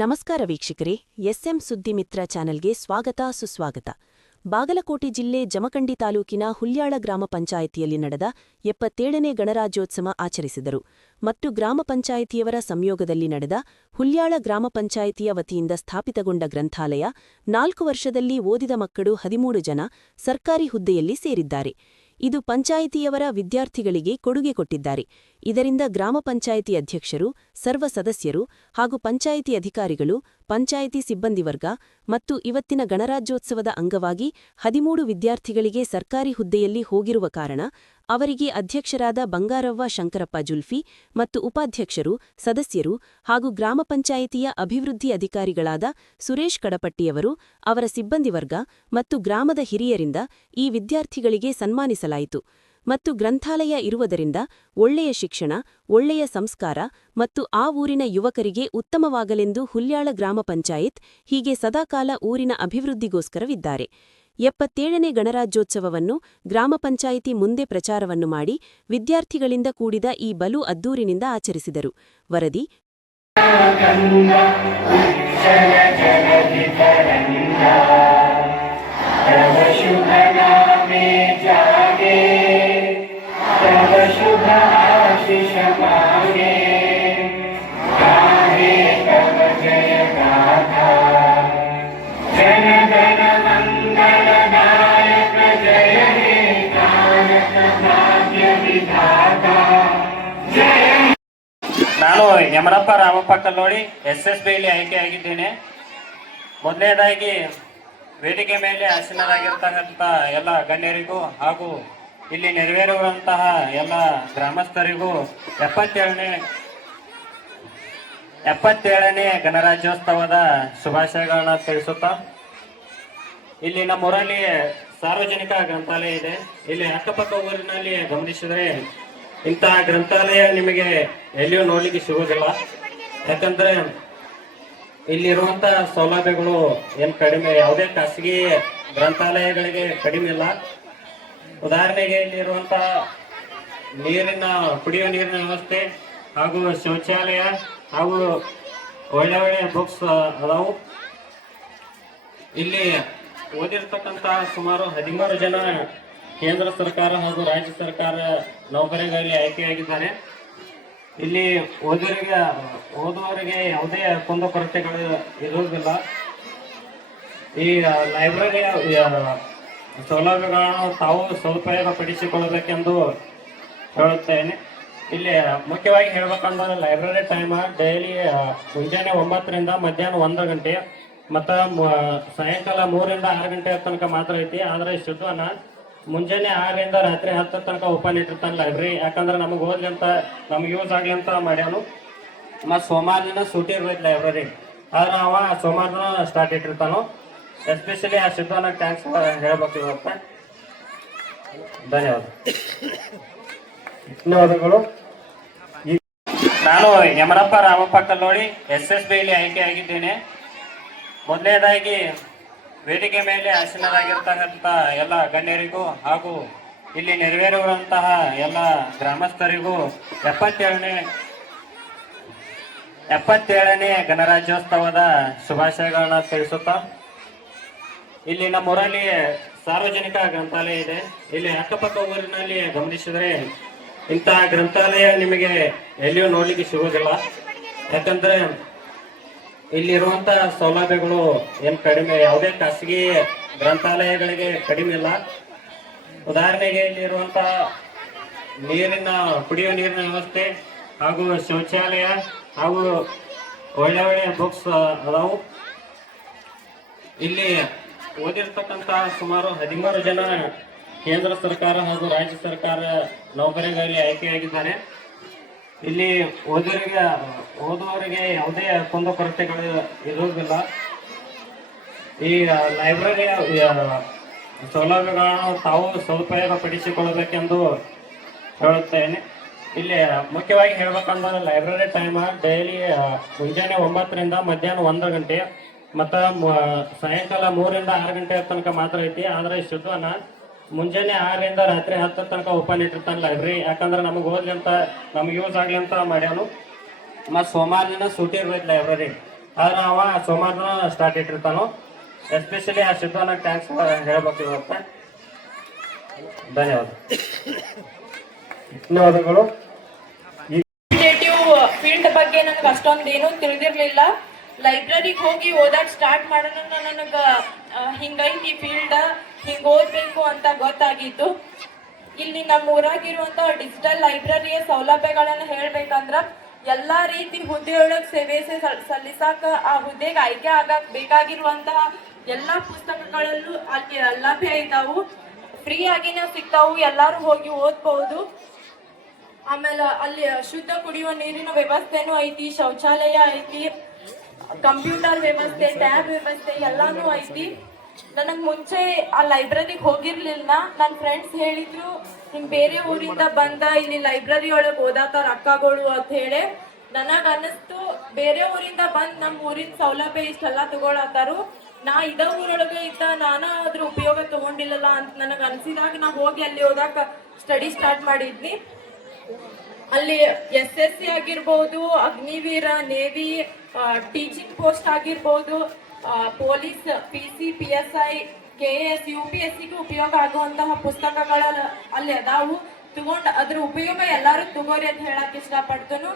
ನಮಸ್ಕಾರ ವೀಕ್ಷಕರೇ, ಎಸ್ಎಂ ಸುದ್ದಿಮಿತ್ರ ಚಾನೆಲ್ಗೆ ಸ್ವಾಗತ, ಸುಸ್ವಾಗತ. ಬಾಗಲಕೋಟೆ ಜಿಲ್ಲೆ ಜಮಖಂಡಿ ತಾಲೂಕಿನ ಹುಲ್ಯಾಳ ಗ್ರಾಮ ಪಂಚಾಯಿತಿಯಲ್ಲಿ ನಡೆದ ಎಪ್ಪತ್ತೇಳನೇ ಗಣರಾಜ್ಯೋತ್ಸವ ಆಚರಿಸಿದರು. ಮತ್ತು ಗ್ರಾಮ ಪಂಚಾಯಿತಿಯವರ ಸಂಯೋಗದಲ್ಲಿ ನಡೆದ ಹುಲ್ಯಾಳ ಗ್ರಾಮ ಪಂಚಾಯಿತಿಯ ವತಿಯಿಂದ ಸ್ಥಾಪಿತಗೊಂಡ ಗ್ರಂಥಾಲಯ ನಾಲ್ಕು ವರ್ಷದಲ್ಲಿ ಓದಿದ ಮಕ್ಕಳು ಹದಿಮೂರು ಜನ ಸರ್ಕಾರಿ ಹುದ್ದೆಯಲ್ಲಿ ಸೇರಿದ್ದಾರೆ. ಇದು ಪಂಚಾಯಿತಿಯವರ ವಿದ್ಯಾರ್ಥಿಗಳಿಗೆ ಕೊಡುಗೆ ಕೊಟ್ಟಿದ್ದಾರೆ. ಇದರಿಂದ ಗ್ರಾಮ ಪಂಚಾಯಿತಿ ಅಧ್ಯಕ್ಷರು ಸರ್ವ ಸದಸ್ಯರು ಹಾಗೂ ಪಂಚಾಯಿತಿ ಅಧಿಕಾರಿಗಳು ಪಂಚಾಯಿತಿ ಸಿಬ್ಬಂದಿ ವರ್ಗ ಮತ್ತು ಇವತ್ತಿನ ಗಣರಾಜ್ಯೋತ್ಸವದ ಅಂಗವಾಗಿ ಹದಿಮೂರು ವಿದ್ಯಾರ್ಥಿಗಳಿಗೆ ಸರ್ಕಾರಿ ಹುದ್ದೆಯಲ್ಲಿ ಹೋಗಿರುವ ಕಾರಣ ಅವರಿಗೆ ಅಧ್ಯಕ್ಷರಾದ ಬಂಗಾರವ್ವ ಶಂಕರಪ್ಪ ಜುಲ್ಫಿ ಮತ್ತು ಉಪಾಧ್ಯಕ್ಷರು, ಸದಸ್ಯರು ಹಾಗೂ ಗ್ರಾಮ ಪಂಚಾಯಿತಿಯ ಅಭಿವೃದ್ಧಿ ಅಧಿಕಾರಿಗಳಾದ ಸುರೇಶ್ ಕಡಪಟ್ಟಿಯವರು, ಅವರ ಸಿಬ್ಬಂದಿ ವರ್ಗ ಮತ್ತು ಗ್ರಾಮದ ಹಿರಿಯರಿಂದ ಈ ವಿದ್ಯಾರ್ಥಿಗಳಿಗೆ ಸನ್ಮಾನಿಸಲಾಯಿತು. ಮತ್ತು ಗ್ರಂಥಾಲಯ ಇರುವುದರಿಂದ ಒಳ್ಳೆಯ ಶಿಕ್ಷಣ ಒಳ್ಳೆಯ ಸಂಸ್ಕಾರ ಮತ್ತು ಆ ಊರಿನ ಯುವಕರಿಗೆ ಉತ್ತಮವಾಗಲೆಂದು ಹುಲ್ಯಾಳ ಗ್ರಾಮ ಪಂಚಾಯತ್ ಹೀಗೆ ಸದಾಕಾಲ ಊರಿನ ಅಭಿವೃದ್ಧಿಗೋಸ್ಕರವಿದ್ದಾರೆ ಎಪ್ಪತ್ತೇಳನೇ ಗಣರಾಜ್ಯೋತ್ಸವವನ್ನು ಗ್ರಾಮ ಪಂಚಾಯಿತಿ ಮುಂದೆ ಪ್ರಚಾರವನ್ನು ಮಾಡಿ ವಿದ್ಯಾರ್ಥಿಗಳಿಂದ ಕೂಡಿದ ಈ ಬಲು ಅದ್ದೂರಿನಿಂದ ಆಚರಿಸಿದರು ವರದಿ ಯಮನಪ್ಪ ರಾಮಪ್ಪ ಕಲ್ಲೋಳಿ ಎಸ್ ಎಸ್ ಆಯ್ಕೆ ಆಯ್ಕೆಯಾಗಿದ್ದೇನೆ ಮೊದಲನೇದಾಗಿ ವೇದಿಕೆ ಮೇಲೆ ಆಸೀನರಾಗಿರ್ತಕ್ಕಂಥ ಎಲ್ಲ ಗಣ್ಯರಿಗೂ ಹಾಗೂ ಇಲ್ಲಿ ನೆರವೇರುವಂತಹ ಎಲ್ಲ ಗ್ರಾಮಸ್ಥರಿಗೂ ಎಪ್ಪತ್ತೇಳನೇ ಎಪ್ಪತ್ತೇಳನೇ ಗಣರಾಜ್ಯೋತ್ಸವದ ಶುಭಾಶಯಗಳನ್ನ ತಿಳಿಸುತ್ತಾ, ಇಲ್ಲಿ ನಮ್ಮೂರಲ್ಲಿ ಸಾರ್ವಜನಿಕ ಗ್ರಂಥಾಲಯ ಇದೆ. ಇಲ್ಲಿ ಅಕ್ಕಪಕ್ಕ ಊರಿನಲ್ಲಿ ಗಮನಿಸಿದ್ರೆ ಇಂತಹ ಗ್ರಂಥಾಲಯ ನಿಮಗೆ ಎಲ್ಲಿಯೂ ನೋಡ್ಲಿಕ್ಕೆ ಸಿಗುವುದಿಲ್ಲ. ಯಾಕಂದ್ರೆ ಇಲ್ಲಿರುವಂತ ಸೌಲಭ್ಯಗಳು ಏನ್ ಕಡಿಮೆ, ಯಾವುದೇ ಖಾಸಗಿ ಗ್ರಂಥಾಲಯಗಳಿಗೆ ಕಡಿಮೆ ಇಲ್ಲ. ಉದಾಹರಣೆಗೆ ಇಲ್ಲಿರುವಂತ ನೀರಿನ ಕುಡಿಯುವ ನೀರಿನ ವ್ಯವಸ್ಥೆ ಹಾಗೂ ಶೌಚಾಲಯ ಹಾಗೂ ಒಳ್ಳೆ ಒಳ್ಳೆ ಬುಕ್ಸ್ ಅದಾವು. ಇಲ್ಲಿ ಓದಿರ್ತಕ್ಕಂತ ಸುಮಾರು ಹದಿಮೂರು ಜನ ಕೇಂದ್ರ ಸರ್ಕಾರ ಹಾಗೂ ರಾಜ್ಯ ಸರ್ಕಾರ ನೌಕರಿಗಾಗಿ ಆಯ್ಕೆಯಾಗಿದ್ದಾರೆ. ಇಲ್ಲಿ ಓದುವರಿಗೆ ಓದುವವರಿಗೆ ಯಾವುದೇ ಕುಂದುಕೊರತೆಗಳು ಇರುವುದಿಲ್ಲ. ಈ ಲೈಬ್ರರಿಯ ಸೌಲಭ್ಯಗಳನ್ನು ತಾವು ಸದುಪಯೋಗ ಪಡಿಸಿಕೊಳ್ಳಬೇಕೆಂದು ಹೇಳುತ್ತೇನೆ. ಇಲ್ಲಿ ಮುಖ್ಯವಾಗಿ ಹೇಳ್ಬೇಕಂದ್ರೆ ಲೈಬ್ರರಿ ಟೈಮ್ ಡೈಲಿ ಮುಂಜಾನೆ ಒಂಬತ್ತರಿಂದ ಮಧ್ಯಾಹ್ನ ಒಂದು ಗಂಟೆ, ಮತ್ತು ಸಾಯಂಕಾಲ ಮೂರಿಂದ ಆರು ಗಂಟೆ ತನಕ ಮಾತ್ರ ಐತಿ. ಆದರೆ ಶುದ್ಧವನ್ನ ಮುಂಜಾನೆ ಆರರಿಂದ ರಾತ್ರಿ ಹತ್ತರ ತನಕ ಓಪನ್ ಇಟ್ಟಿರ್ತಾನೆ ಲೈಬ್ರರಿ ಯಾಕಂದ್ರೆ ನಮಗೆ ಓದ್ಲಿ ಅಂತ ನಮ್ಗೆ ಯೂಸ್ ಆಗಲಿ ಅಂತ ಮಾಡ್ಯಾನು. ಮತ್ತು ಸೋಮವಾರ ದಿನ ಸೂಟಿ ಇರ್ಬೇಕು ಲೈಬ್ರರಿ ಆದ್ರೆ ಅವ ಸೋಮವಾರ ದಿನ ಸ್ಟಾರ್ಟ್ ಇಟ್ಟಿರ್ತಾನು. ಎಸ್ಪೆಷಲಿ ಆ ಸಿದ್ಧನ ಟ್ಯಾಂಕ್ಸ್ ಹೇಳ್ಬೇಕು ಇವತ್ತ. ಧನ್ಯವಾದ. ಧನ್ಯವಾದಗಳು. ನಾನು ಯಮರಪ್ಪ ರಾಮಪ್ಪ ಕಲ್ಲೋಳಿ ಎಸ್ ಎಸ್ ಬಿಲಿ ಆಯ್ಕೆ ಆಗಿದ್ದೇನೆ. ಮೊದಲನೇದಾಗಿ ವೇದಿಕೆ ಮೇಲೆ ಆಸೀನರಾಗಿರ್ತಕ್ಕಂಥ ಎಲ್ಲ ಗಣ್ಯರಿಗೂ ಹಾಗೂ ಇಲ್ಲಿ ನೆರವೇರುವಂತಹ ಎಲ್ಲ ಗ್ರಾಮಸ್ಥರಿಗೂ ಎಪ್ಪತ್ತೇಳನೇ ಎಪ್ಪತ್ತೇಳನೇ ಗಣರಾಜ್ಯೋತ್ಸವದ ಶುಭಾಶಯಗಳನ್ನ ತಿಳಿಸುತ್ತಾ, ಇಲ್ಲಿ ನಮ್ಮೂರಲ್ಲಿ ಸಾರ್ವಜನಿಕ ಗ್ರಂಥಾಲಯ ಇದೆ. ಇಲ್ಲಿ ಅಕ್ಕಪಕ್ಕ ಊರಿನಲ್ಲಿ ಗಮನಿಸಿದ್ರೆ ಇಂತಹ ಗ್ರಂಥಾಲಯ ನಿಮಗೆ ಎಲ್ಲಿಯೂ ನೋಡ್ಲಿಕ್ಕೆ ಸಿಗೋದಿಲ್ಲ ಯಾಕಂದ್ರೆ ಇಲ್ಲಿರುವಂತ ಸೌಲಭ್ಯಗಳು ಏನ್ ಕಡಿಮೆ, ಯಾವುದೇ ಖಾಸಗಿ ಗ್ರಂಥಾಲಯಗಳಿಗೆ ಕಡಿಮೆ ಇಲ್ಲ. ಉದಾಹರಣೆಗೆ ಇಲ್ಲಿರುವಂತ ನೀರಿನ, ಕುಡಿಯುವ ನೀರಿನ ವ್ಯವಸ್ಥೆ ಹಾಗೂ ಶೌಚಾಲಯ ಹಾಗೂ ಒಳ್ಳೆ ಒಳ್ಳೆ ಬುಕ್ಸ್ ಅದಾವು. ಇಲ್ಲಿ ಓದಿರ್ತಕ್ಕಂತ ಸುಮಾರು ಹದಿಮೂರು ಜನ ಕೇಂದ್ರ ಸರ್ಕಾರ ಹಾಗೂ ರಾಜ್ಯ ಸರ್ಕಾರ ನೌಕರಿಗಾಗಿ ಆಯ್ಕೆಯಾಗಿದ್ದಾರೆ. ಇಲ್ಲಿ ಓದುವರಿಗೆ ಓದುವವರಿಗೆ ಯಾವುದೇ ಕುಂದುಕೊರತೆಗಳು ಇರುವುದಿಲ್ಲ. ಈ ಲೈಬ್ರರಿಯ ಸೌಲಭ್ಯಗಳನ್ನು ತಾವು ಸದುಪಯೋಗ ಪಡಿಸಿಕೊಳ್ಳಬೇಕೆಂದು ಹೇಳುತ್ತೇನೆ. ಇಲ್ಲಿ ಮುಖ್ಯವಾಗಿ ಹೇಳ್ಬೇಕಂದ್ರೆ ಲೈಬ್ರರಿ ಟೈಮ್ ಡೈಲಿ ಮುಂಜಾನೆ ಒಂಬತ್ತರಿಂದ ಮಧ್ಯಾಹ್ನ ಒಂದು ಗಂಟೆ ಮತ್ತು ಸಾಯಂಕಾಲ ಮೂರಿಂದ ಆರು ಗಂಟೆ ತನಕ ಮಾತ್ರ ಐತಿ. ಆದರೆ ಶುದ್ಧನ ಮುಂಜಾನೆ ಆರರಿಂದ ರಾತ್ರಿ ಹತ್ತರ ತನಕ ಓಪನ್ ಇಟ್ಟಿರ್ತಾನೆ ಲೈಬ್ರರಿ. ಯಾಕಂದ್ರೆ ನಮಗೆ ಓದ್ಲಿ ಅಂತ ನಮ್ಗೆ ಯೂಸ್ ಆಗಲಿ ಅಂತ ಮಾಡ್ಯಾನು. ಮತ್ತು ಸೋಮವಾರ ದಿನ ಸೂಟಿ ಇರ್ತೈತಿ ಲೈಬ್ರರಿ ಆದ್ರೆ ಅವ ಸೋಮವಾರ ಸ್ಟಾರ್ಟ್ ಇಟ್ಟಿರ್ತಾನು. ಎಸ್ಪೆಷಲಿ ಆ ಸಿದ್ಧಾನ ಟ್ಯಾಂಕ್ಸ್ ಹೇಳ್ಬೇಕು ಧನ್ಯವಾದ. ಧನ್ಯವಾದಗಳು. ಫೀಲ್ಡ್ ಬಗ್ಗೆ ನನಗೆ ಅಷ್ಟೊಂದೇನು ತಿಳಿದಿರ್ಲಿಲ್ಲ. ಲೈಬ್ರರಿಗೆ ಹೋಗಿ ಓದಾಕ್ ಸ್ಟಾರ್ಟ್ ಮಾಡೋಣ ನನಗ ಹಿಂಗೈತಿ ಫೀಲ್ಡ್ ಹಿಂಗ್ ಓದ್ಬೇಕು ಅಂತ ಗೊತ್ತಾಗಿತ್ತು. ಇಲ್ಲಿ ನಮ್ಮ ಊರಾಗಿರುವಂತ ಡಿಜಿಟಲ್ ಲೈಬ್ರರಿಯ ಸೌಲಭ್ಯಗಳನ್ನ ಹೇಳ್ಬೇಕಂದ್ರ ಎಲ್ಲಾ ರೀತಿ ಹುದ್ದೆಯೊಳಗೆ ಸೇವೆ ಸಲ್- ಸಲ್ಲಿಸಾಕ ಆ ಹುದ್ದೆಗೆ ಆಯ್ಕೆ ಆಗಕ್ ಬೇಕಾಗಿರುವಂತಹ ಎಲ್ಲಾ ಪುಸ್ತಕಗಳಲ್ಲೂ ಅಲ್ಲಿ ಲಭ್ಯ ಇದ್ದಾವು. ಫ್ರೀ ಆಗಿನೇ ಸಿಗ್ತಾವು, ಎಲ್ಲಾರು ಹೋಗಿ ಓದ್ಬಹುದು ಆಮೇಲೆ ಅಲ್ಲಿ ಶುದ್ಧ ಕುಡಿಯುವ ನೀರಿನ ವ್ಯವಸ್ಥೆನೂ ಐತಿ, ಶೌಚಾಲಯ ಐತಿ, ಕಂಪ್ಯೂಟರ್ ವ್ಯವಸ್ಥೆ, ಟ್ಯಾಬ್ ವ್ಯವಸ್ಥೆ, ಎಲ್ಲಾನು ಐತಿ. ನನಗ್ ಮುಂಚೆ ಆ ಲೈಬ್ರರಿಗೆ ಹೋಗಿರ್ಲಿಲ್ಲ ನನ್ ಫ್ರೆಂಡ್ಸ್ ಹೇಳಿದ್ರು ನಿಮ್ ಬೇರೆ ಊರಿಂದ ಬಂದ, ಇಲ್ಲಿ ಲೈಬ್ರರಿ ಒಳಗ್ ಓದಾತಾರ ಅಕ್ಕಗಳು ಅಂತ ಹೇಳಿ. ನನಗ್ ಅನಿಸ್ತು ಬೇರೆ ಊರಿಂದ ಬಂದ್ ನಮ್ಮ ಊರಿನ ಸೌಲಭ್ಯ ಇಷ್ಟೆಲ್ಲ ತಗೊಳತಾರು ನಾ ಇದ ಊರೊಳಗೆ ಇದ್ದ ನಾನ ಅದ್ರ ಉಪಯೋಗ ತಗೊಂಡಿಲ್ಲಲ್ಲ ಅಂತ ನನಗ್ ಅನ್ಸಿದಾಗ ನಾ ಹೋಗಿ ಅಲ್ಲಿ ಓದಾಕ ಸ್ಟಡಿ ಸ್ಟಾರ್ಟ್ ಮಾಡಿದ್ನಿ ಅಲ್ಲಿ ಎಸ್ ಎಸ್ ಸಿ ಆಗಿರ್ಬೋದು, ಅಗ್ನಿವೀರ ನೇವಿ ಟೀಚಿಂಗ್ ಪೋಸ್ಟ್ ಆಗಿರ್ಬೋದು police P C P S I K S U P S ಸಿಗೂ ಉಪಯೋಗ ಆಗುವಂತಹ ಪುಸ್ತಕಗಳ ಅಲ್ಲಿ ಅದಾವು. ತಗೊಂಡು ಅದ್ರ ಉಪಯೋಗ ಎಲ್ಲಾರು ತಗೋರಿ ಅಂತ ಹೇಳಕ್ ಇಷ್ಟಪಡ್ತನು.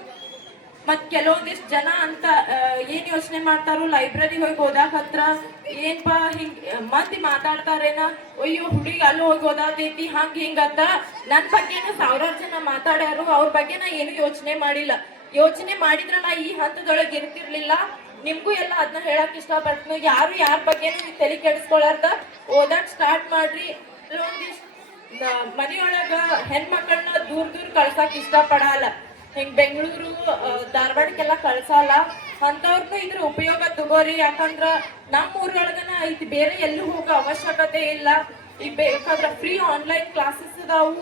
ಮತ್ ಕೆಲವೊಂದಿಷ್ಟು ಜನ ಅಂತ ಏನ್ ಯೋಚನೆ ಮಾಡ್ತಾರೋ ಲೈಬ್ರರಿ ಹೋಗಿ ಓದಾಕ ಹತ್ರ ಏನ್ಪಾ ಹಿಂಗ್, ಮಂದಿ ಮಾತಾಡ್ತಾರೇನ, ಅಯ್ಯೋ ಹುಡುಗಿ ಅಲ್ಲಿ ಹೋಗಿ ಓದಾತೈತಿ ಹಂಗ ಹಿಂಗ ಅಂತ. ನನ್ ಬಗ್ಗೆನೂ ಸಾವಿರಾರು ಜನ ಮಾತಾಡ್ಯಾರು, ಅವ್ರ ಬಗ್ಗೆ ನಾ ಏನು ಯೋಚನೆ ಮಾಡಿಲ್ಲ. ಯೋಚನೆ ಮಾಡಿದ್ರ ನಾ ಈ ಹಂತದೊಳಗೆ ಇರ್ತಿರ್ಲಿಲ್ಲ. ನಿಮ್ಗೂ ಎಲ್ಲ ಅದನ್ನ ಹೇಳಕ್ ಇಷ್ಟಪಡ್ತೀನಿ ಯಾರು ಯಾರ ಬಗ್ಗೆ ತಲೆ ಕೆಡಿಸ್ಕೊಳಾರ್ದ. ಓದಕ್ ಸ್ಟಾರ್ಟ್ ಮಾಡ್ರಿ. ನ- ಮನೆಯೊಳಗ ಹೆಣ್ಮಕ್ಳನ್ನ ದೂರ ದೂರ ಕಳ್ಸಕ್ ಇಷ್ಟಪಡಲ್ಲ. ಹಿಂಗ್ ಬೆಂಗಳೂರು ಧಾರವಾಡಕ್ಕೆಲ್ಲ ಕಳ್ಸಲ್ಲ. ಅಂತವ್ರದ್ದು ಇದ್ರ ಉಪಯೋಗ ತಗೋರಿ. ಯಾಕಂದ್ರ ನಮ್ಮ ಊರೊಳಗನ ಐತಿ, ಬೇರೆ ಎಲ್ಲೂ ಹೋಗೋ ಅವಶ್ಯಕತೆ ಇಲ್ಲ. ಈಗ ಬೇಕಾದ್ರ ಫ್ರೀ ಆನ್ಲೈನ್ ಕ್ಲಾಸಸ್ ಅದಾವು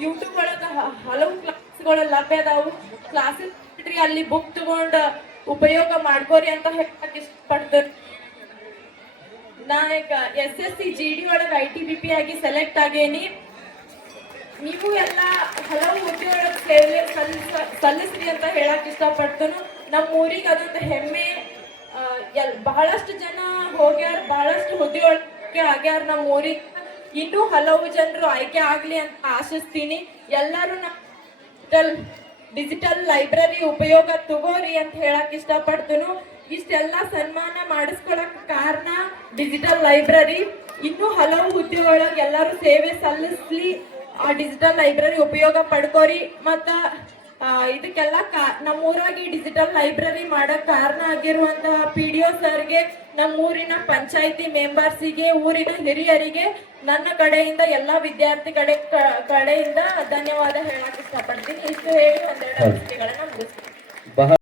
ಯೂಟ್ಯೂಬ್ ಒಳಗ ಹಲವು ಕ್ಲಾಸ್ಗಳು ಲಭ್ಯ ಅದಾವು ಕ್ಲಾಸಸ್ ಅಲ್ಲಿ ಬುಕ್ ತಗೊಂಡ್ ಉಪಯೋಗ ಮಾಡ್ಕೋರಿ ಅಂತ ಹೇಳಕ್ ಇಷ್ಟಪಡ್ತೇನೆ ನಾ ಈಗ S S C G D ಒಳಗೆ ಐ ಟಿ ಬಿ ಪಿ ಆಗಿ ಸೆಲೆಕ್ಟ್ ಆಗೇನಿ. ನೀವು ಎಲ್ಲ ಹಲವು ಹುದ್ದೆಯೊಳಗೆ ಸೇವೆ ಸಲ್ಲಿಸ, ಸಲ್ಲಿಸ್ರಿ ಅಂತ ಹೇಳಕ್ ಇಷ್ಟಪಡ್ತೇನೆ. ನಮ್ಮ ಊರಿಗೆ ಅದೊಂದು ಹೆಮ್ಮೆ. ಎಲ್, ಬಹಳಷ್ಟು ಜನ ಹೋಗ್ಯಾರ, ಬಹಳಷ್ಟು ಹುದ್ದೆಯೊಳಗೆ ಆಗ್ಯಾರ ನಮ್ಮ ಊರಿಗೆ. ಇನ್ನೂ ಹಲವು ಜನರು ಆಯ್ಕೆ ಆಗಲಿ ಅಂತ ಆಶಿಸ್ತೀನಿ. ಎಲ್ಲರೂ ಡಿಜಿಟಲ್ ಡಿಜಿಟಲ್ ಲೈಬ್ರರಿ ಉಪಯೋಗ ತಗೋರಿ ಅಂತ ಹೇಳಕ್ ಇಷ್ಟಪಡ್ತೇನು ಇಷ್ಟೆಲ್ಲ ಸನ್ಮಾನ ಮಾಡಿಸ್ಕೊಳಕ್ ಕಾರಣ ಡಿಜಿಟಲ್ ಲೈಬ್ರರಿ. ಇನ್ನೂ ಹಲವು ಹುದ್ದೆ ಎಲ್ಲರೂ ಸೇವೆ ಸಲ್ಲಿಸ್ಲಿ. ಆ ಡಿಜಿಟಲ್ ಲೈಬ್ರರಿ ಉಪಯೋಗ ಪಡ್ಕೋರಿ. ಮತ್ತ ಇದಕ್ಕೆಲ್ಲ ನಮ್ಮೂರಾಗಿ ಡಿಜಿಟಲ್ ಲೈಬ್ರರಿ ಮಾಡಕ್ ಕಾರಣ ಆಗಿರುವಂತಹ ಪಿ ಡಿ ಒ ಸರ್ಗೆ ನಮ್ಮೂರಿನ ಪಂಚಾಯಿತಿ ಮೆಂಬರ್ಸಿಗೆ ಊರಿನ ಹಿರಿಯರಿಗೆ ನನ್ನ ಕಡೆಯಿಂದ ಎಲ್ಲಾ ವಿದ್ಯಾರ್ಥಿ ಕಡೆ ಕಡೆಯಿಂದ ಧನ್ಯವಾದ ಹೇಳಕ್ ಇಷ್ಟಪಡ್ತೀನಿ. ಇಷ್ಟು ಹೇಳಿ ಒಂದೆರಡು ಅನಿಸಿಕೆಗಳನ್ನ ಮುಗಿಸ್ತೀನಿ.